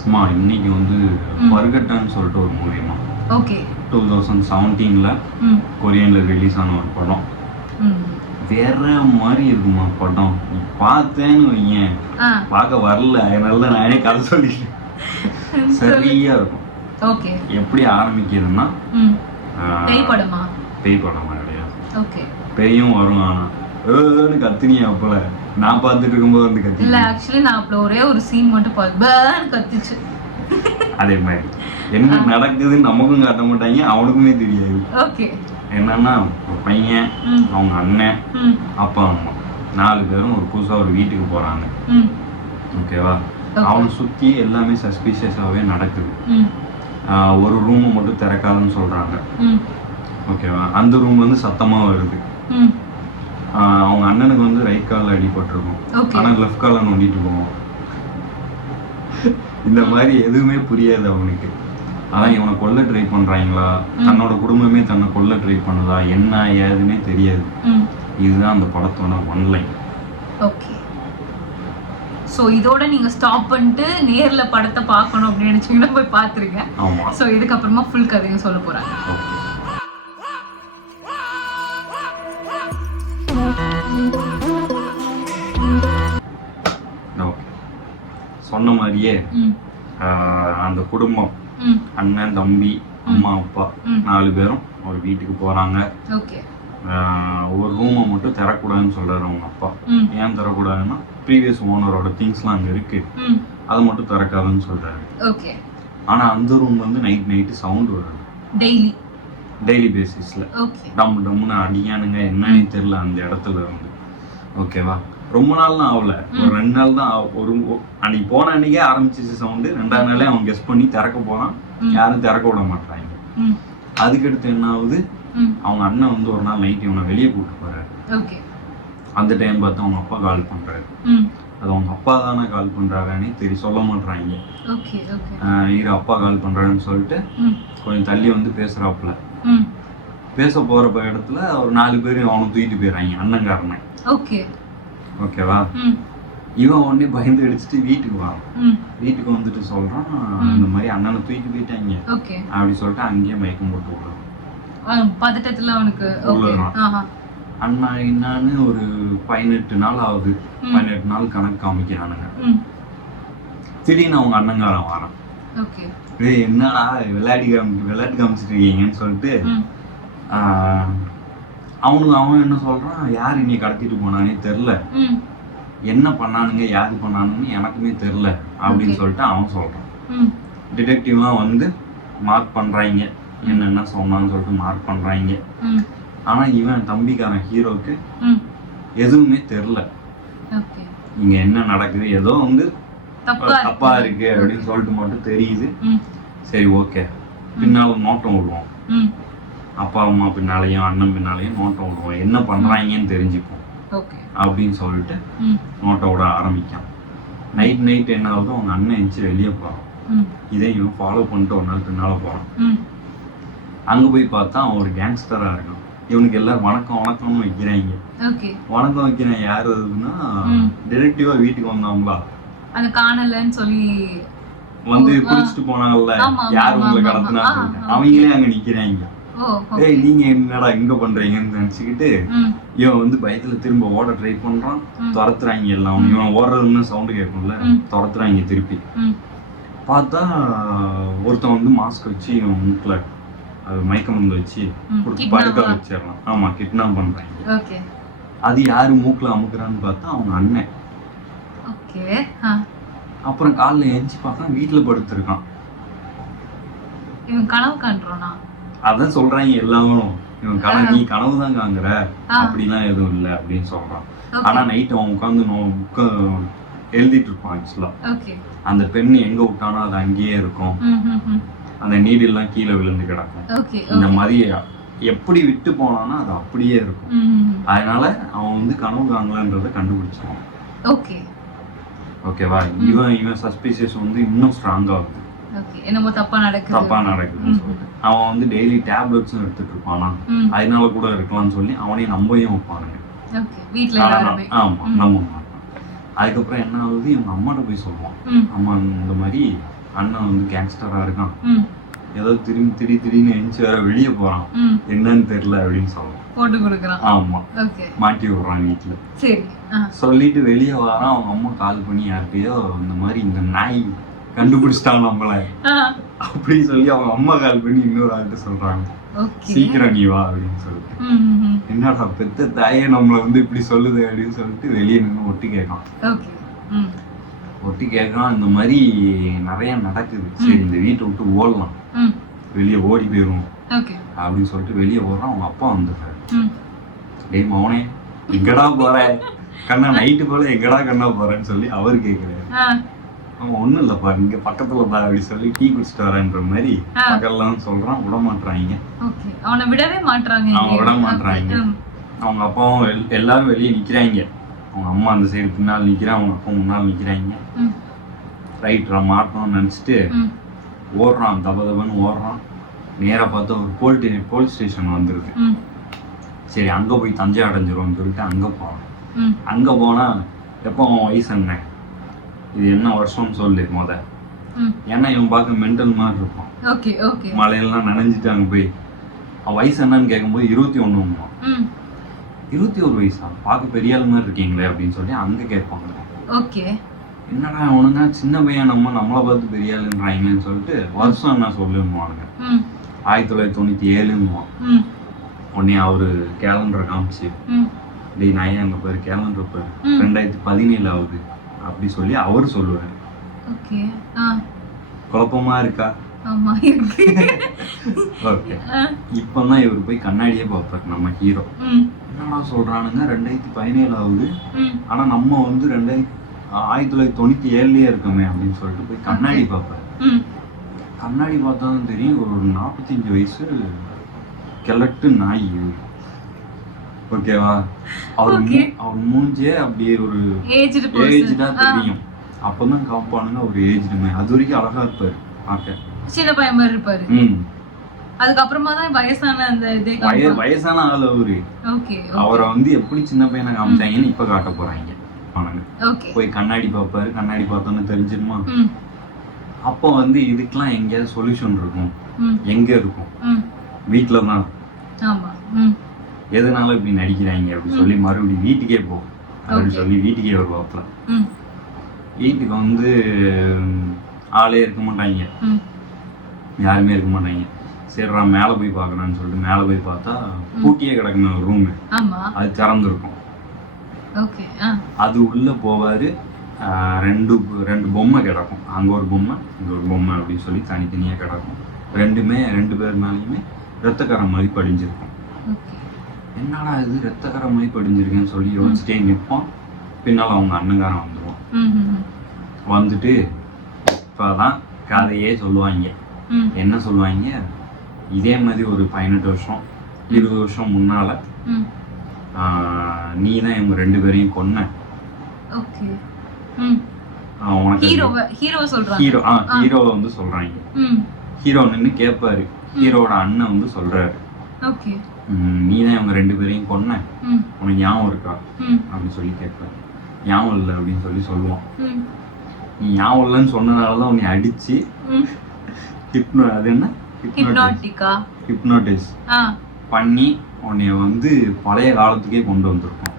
அம்மா இன்னைக்கு வந்து பர்கட்டான்னு சொல்லிட்டு ஒரு மூவிமா. ஓகே. 2017ல கொரியன்ல ரிலீஸ் ஆன ஒரு படம். வேற மாதிரி இருக்குமா படம். பார்த்தேன்னு வையேன், பார்க்க வரல, அதனால நானே கதை சொல்லிட்டேன். சரியா இருக்கும். ஓகே. எப்படி ஆரம்பிக்குதுன்னா பேய் படமா? பேய் படமா கிடையாது. ஓகே. பேயும் வரும், ஆனா கத்துனியா அப்பல நான் பார்த்துட்டு இருக்கும்போது வந்து கத்தி. இல்ல ஆக்சுவலி நான் அப்பல ஒரே ஒரு சீன் மட்டும் பார்த்தேன், கத்திச்சு. அதே மாதிரி என்ன நடக்குதுன்னு நமக்கும் காட்ட மாட்டாங்க, அவனுக்குமே தெரியாது. ஓகே. என்னன்னா ஒரு பையன், அவங்க அண்ணன், அப்பா அம்மா 4 பேரும் ஒரு புதுசா ஒரு வீட்டுக்கு போறாங்க. ஓகேவா? அவனை சுத்தி எல்லாமே சஸ்பீஷியஸாவே நடக்குது. ஒரு ரூமை மட்டும் திறக்காதுன்னு சொல்றாங்க. ஓகேவா? அந்த ரூம் வந்து சத்தமா வருது. அவங்க அண்ணனுக்கு வந்து ரைட் கால்ல அடிபட்டிருக்கும், ஆனா லெஃப்ட் கால்ல நோண்டிட்டு போவோம். இந்த மாதிரி எதுவுமே புரியாது அவனுக்கு. அதான் இவனை கொல்ல ட்ரை பண்றாங்களா, தன்னோட குடும்பமே தன்னை கொல்ல ட்ரை பண்ணுதா, என்ன ஏதுன்னே தெரியாது. இதுதான் அந்த படத்தோட ஒன்லைன். ஓகே. ஸோ இதோட நீங்க ஸ்டாப் பண்ணிட்டு நேர்ல படத்தை பார்க்கணும் அப்படின்னு நினைச்சீங்கன்னா போய் பார்த்துருங்க. ஆமா. ஸோ இதுக்கப்புறமா ஃபுல் கதையும் சொல்ல போறாங்க. சொன்ன மாதிரியே அந்த குடும்பம், அண்ணன், தம்பி, அம்மா, அப்பா 4 பேரும் ஒரு வீட்டுக்கு போறாங்க. ஒரு ரூமை மட்டும் திறக்கூடாதுன்னு சொல்றாரு அவங்க அப்பா. ஏன் திறக்கூடாதுன்னா ப்ரீவியஸ் ஓனரோட திங்ஸ்லாம் அங்க இருக்கு, அதை மட்டும் திறக்காதுன்னு சொல்றாரு. ஆனா அந்த ரூம் வந்து நைட்டு சவுண்ட் வருது, டெய்லி பேசிஸ்ல. டம் டம்னு அடியானுங்க, என்னன்னு தெரியல அந்த இடத்துல இருந்து. ஓகேவா? ரொம்ப நாள்லாம் ஆகல, ஒரு 2 நாள் தான். ஒரு அன்னைக்கு போன அன்னைக்கே ஆரம்பிச்சிச்சு சவுண்டு. 2ஆவது நாளே அவன் கெஸ் பண்ணி திறக்க போனான், யாரும் திறக்க விட மாட்டாங்க. அதுக்கடுத்து என்ன ஆகுது, அவங்க அண்ணன் வந்து ஒரு நாள் நைட் இவனை வெளியே கூப்பிட்டு போறாரு. அந்த டைம் பார்த்து அவங்க அப்பா கால் பண்றாரு. அது அவங்க அப்பா தானே கால் பண்றாங்கன்னு சொல்ல மாட்டாங்க. இரு அப்பா கால் பண்றாருன்னு சொல்லிட்டு கொஞ்சம் தள்ளி வந்து பேசுறாப்புல. பேச போற இடத்துல ஒரு 4 பேர் அவனை தூக்கிட்டு போயிடுறாங்க, அண்ணன்காரனை. ஓகேவா? இவன் உடனே பயந்து அடிச்சுட்டு வீட்டுக்கு வரான். வீட்டுக்கு வந்துட்டு சொல்றான், இந்த மாதிரி அண்ணனை தூக்கி போயிட்டாங்க அப்படி சொல்லிட்டு அங்கேயே மயக்கம் போட்டு விடுறான். பதட்டத்துல அவனுக்கு அண்ணா என்னான்னு ஒரு 18 நாள் ஆகுது. 18 நாள் கணக்கு காமிக்கிறானுங்க. திடீர்னு அவங்க அண்ணங்காரன் வரான். என்னடா விளையாட்டு காமிச்சிட்டு இருக்கீங்கன்னு சொல்லிட்டு அவன் என்ன சொல்றான், யார் இன்னைய கடத்திட்டு போனானே தெரியல, என்ன பண்ணானுங்க யாரு பண்ணானுன்னு எனக்குமே தெரியல அப்படின்னு சொல்லிட்டு அவன் சொல்றான். டிடெக்டிவ்லாம் வந்து மார்க் பண்றாங்க, என்னென்ன சொன்னான்னு சொல்லிட்டு மார்க் பண்றாங்க. ஆனா இவன் தம்பிக்காரன் ஹீரோக்கு எதுவுமே தெரியல, இங்க என்ன நடக்குது, ஏதோ வந்து தப்பா இருக்கு அப்படின்னு சொல்லிட்டு மட்டும் தெரியுது. சரி ஓகே, பின்னால நோட்டம் விடுவோம், அப்பா அம்மா பின்னாலையும் அண்ணன் பின்னாலையும் நோட்டம் விடுவோம், என்ன பண்றாங்கன்னு தெரிஞ்சுப்போம் அப்படின்னு சொல்லிட்டு நோட்டம் விட ஆரம்பிக்கான். நைட் என்ன ஆகுது, அவங்க அண்ணன் எந்திச்சு வெளியே போறான். இதை இவன் ஃபாலோ பண்ணிட்டு ஒரு நாள் பின்னால போறான். அங்க போய் பார்த்தா அவன் ஒரு கேங்ஸ்டரா இருக்கான். இவனுக்கு எல்லாரும் வணக்கம்னு வைக்கிறாங்க. வணக்கம் வைக்கிறேன் யாரு அதுன்னா, டிரெக்டிவா வீட்டுக்கு வந்தாங்களா அந்த காணலன்னு சொல்லி வந்து குடிச்சிட்டு போனாங்கல்ல, யாரு உங்களை கடத்தினா அவங்களே அங்க நிக்கிறாங்க. ஏய் நீங்க என்னடா இங்க பண்றீங்கன்னு நினைச்சுக்கிட்டு இவன் வந்து பயத்துல திரும்ப ஓட ட்ரை பண்றான். துரத்துறாங்க எல்லாம். இவன் ஓடுறதுன்னு சவுண்டு கேட்கும்ல, துரத்துறாங்க. திருப்பி பார்த்தா ஒருத்தன் வந்து மாஸ்க் வச்சு இவன் மூக்குல அது மயக்க மருந்து வச்சு படுக்க வச்சிடறான். ஆமா, கிட்னாப் பண்றாங்க. அது யாரு மூக்குல அமுக்குறான்னு பார்த்தா அவங்க அண்ணன். அப்புறம் காலைல எஞ்சி பார்த்தா வீட்டுல படுத்திருக்கான். அதான் சொல்றாங்க எல்லாரும், இவன் நீ கனவு தான் காங்குற, அப்படிலாம் எதுவும் இல்லை அப்படின்னு சொல்றான். ஆனா நைட் அவன் உட்காந்து எழுதிட்டு இருப்பான். ஆக்சுவலா அந்த பெண் எங்க விட்டானோ அது அங்கேயே இருக்கும், அந்த நீடெல்லாம் கீழே விழுந்து கிடக்கும். இந்த மாதிரி எப்படி விட்டு போனானோ அது அப்படியே இருக்கும். அதனால அவன் வந்து கனவு காங்கலன்றத கண்டுபிடிச்சான். ஓகேவா? இவன் சஸ்பீஷியஸ் வந்து இன்னும் ஸ்ட்ராங் ஆகுது. தப்பா நடக்குதுன்னு சொல்லிட்டு அவன் வந்து டெய்லி டேப்லெட்ஸும் எடுத்துட்டு இருப்பானா, அதனால கூட இருக்கலாம்னு சொல்லி அவனையும் நம்பையும் வைப்பானுங்க. ஆமா, நம்ப மாட்டான். அதுக்கப்புறம் என்ன ஆகுது, இவங்க அம்மாட்ட போய் சொல்லுவான், அம்மா இந்த மாதிரி அண்ணன் வந்து கேங்ஸ்டரா இருக்கான், ம் ஏதோ திடீர்னு எந்திச்சு வேற வெளியே போறான், ம் என்னன்னு தெரியல அப்படின்னு சொல்லுவான். போட்டு கொடுக்குறான். ஆமா, ஓகே. மாட்டி விடுறான் வீட்டுல. சரி. சொல்லிட்டு வெளியே வரான். அவங்க அம்மா கால் பண்ணி யார்கிட்டயோ இந்த மாதிரி இந்த நாய் கண்டுபிடிச்சிட்டாங்க நம்மள அப்படின்னு சொல்லி அவங்க அம்மா கால் பண்ணி இன்னொரு ஆள்கிட்ட சொல்றாங்க, சீக்கிரம் நீ வா அப்படின்னு சொல்லிட்டு. என்னடா பெத்த தாயே நம்மள வந்து இப்படி சொல்லுது அப்படின்னு சொல்லிட்டு வெளியே நின்று ஒட்டி கேட்கான். ஒட்டி கேட்கான், இந்த மாதிரி நிறைய நடக்குது, சரி இந்த வீட்டை விட்டு ஓடலாம், வெளியே ஓடி போயிடும் அப்படின்னு சொல்லிட்டு வெளியே ஓடுறான். அவங்க அப்பா வந்துடுறாரு. டேய் மவனே எங்கடா போற கண்ணா, நைட்டு போல எங்கடா கண்ணா போறேன்னு சொல்லி அவரு கேட்கிறாரு. அவன் ஒண்ணும் இல்லப்பா இங்க பக்கத்துல தான் அப்படி சொல்லி டீ குடிச்சிட்டு வரேன்ற மாதிரி பக்கம்லாம் சொல்றான். விட மாட்டாங்க, அவனை விடவே மாட்டாங்க. அவன் விட மாட்டாங்க. அவங்க அப்பாவும் எல்லாரும் வெளியே நிக்கிறாங்க. அவங்க அம்மா அந்த சைடு பின்னால் நிக்கிறான், அவங்க அப்பா முன்னால் நிக்கிறாங்க. ரைட் மாட்டோம்னு நினைச்சிட்டு ஓடுறான், தபன்னு ஓடுறான். நேரா பார்த்தா ஒரு போலீஸ் ஸ்டேஷன் வந்துருக்கு. சரி அங்க போய் தஞ்சை அடைஞ்சிரும்னு சொல்லிட்டு அங்க போறான். அங்க போனா எப்போ அவன் வயசு என்ன, இது என்ன வருஷம்னு சொல்லு முத, ஏன்னா இவன் பார்க்க மென்டல் மாதிரி இருப்பான். மழையெல்லாம் நனைஞ்சிட்டு அங்க போய் அவன் வயசு என்னன்னு கேட்கும்போது 21. 21 வயசா, பார்க்க பெரிய ஆள் மாதிரி இருக்கீங்களே அப்படின்னு சொல்லி அங்க கேட்பாங்க. என்னடா அவனுங்க சின்ன பையன், நம்மளை பார்த்து பெரிய ஆளுன்றாங்கன்னு சொல்லிட்டு வருஷம் என்ன சொல்லுவானுங்க. 1997 உடனே அவரு கேலண்டரை காமிச்சு, டேய் நான் அங்க பேரு கேலண்டர் பேரு 2017 ஆகுது அப்படி சொல்லி அவரு சொல்லுவாரு. குழப்பமா இருக்கா? ஓகே. இப்பதான் இவரு போய் கண்ணாடியே பார்ப்பாரு நம்ம ஹீரோ. என்னடா சொல்றானுங்க 2017 ஆகுது, ஆனா நம்ம வந்து 1997 இருக்கோமே அப்படின்னு சொல்லிட்டு போய் கண்ணாடி பார்ப்பாரு. கண்ணாடி பார்த்தாலும் தெரியும் ஒரு 45 வயசு கிழட்டு நாய். ஓகேவா? அவர் மூஞ்சே அப்படியே ஒரு ஏஜ்டா தெரியும். அப்பதான் காப்பானுங்க ஒரு ஏஜ்டுமே. அது வரைக்கும் அழகா இருப்பாரு, பார்க்க சின்ன பையன் மாதிரி இருப்பாரு. அதுக்கப்புறமா தான் வயசான அந்த வயசான ஆள் அவரு. அவரை வந்து எப்படி சின்ன பையனை காமிச்சாங்கன்னு இப்ப காட்ட போறாங்க. போய் கண்ணாடி பார்ப்பாரு. கண்ணாடி பார்த்தோன்னு தெரிஞ்சிருமா, அப்போ வந்து இதுக்கெல்லாம் எங்கேயாவது சொல்யூஷன் இருக்கும். எங்க இருக்கும்? வீட்டுலதான். எதனால இப்படி நடிக்கிறாங்க அப்படி சொல்லி மறுபடியும் வீட்டுக்கே போ அப்படின்னு சொல்லி வீட்டுக்கே வருவாப்புல. வீட்டுக்கு வந்து ஆளே இருக்க மாட்டாங்க, யாருமே இருக்க மாட்டாங்க. சரிடா மேலே போய் பார்க்கலான்னு சொல்லிட்டு மேலே போய் பார்த்தா பூட்டியே கிடக்குன ஒரு ரூமு, அது திறந்துருக்கும். அது உள்ள போவாரு. ரெண்டு பொம்மை கிடக்கும், அங்க ஒரு பொம்மை இங்க ஒரு பொம்மை அப்படின்னு சொல்லி தனித்தனியா கிடக்கும். ரெண்டு பேர் மேலேயுமே ரத்தக்கரை மாதிரி படிஞ்சிருக்கும். என்னடா இது ரத்தக்கரை மாதிரி படிஞ்சிருக்குன்னு சொல்லி யோசிச்சிட்டே நிற்பான். பின்னால் அவங்க அண்ணங்காரன் வந்துடுவான். வந்துட்டு இப்பதான் கதையே சொல்லுவாங்க. என்ன சொல்லுவாங்க, இதே மாதிரி ஒரு 18 வருஷம் 20 வருஷம் முன்னால நீ தான் இவங்க 2 பேரையும் கொன்ன. ஹீரோவை வந்து சொல்றாங்க. ஹீரோ நின்று கேட்பாரு. ஹீரோட அண்ணன் வந்து சொல்றாரு, நீ தான் இவங்க 2 பேரையும் கொன்ன, உனக்கு ஞாபகம் இருக்கா அப்படின்னு சொல்லி கேட்பாரு. ஞாபகம் இல்லை அப்படின்னு சொல்லி சொல்லுவான். நீ ஞாபகம் இல்லைன்னு சொன்னதாலதான் உன்னை அடிச்சு அது என்ன ஹிப்னோட்டிஸ் பண்ணி உன்னைய வந்து பழைய காலத்துக்கே கொண்டு வந்திருக்கோம்.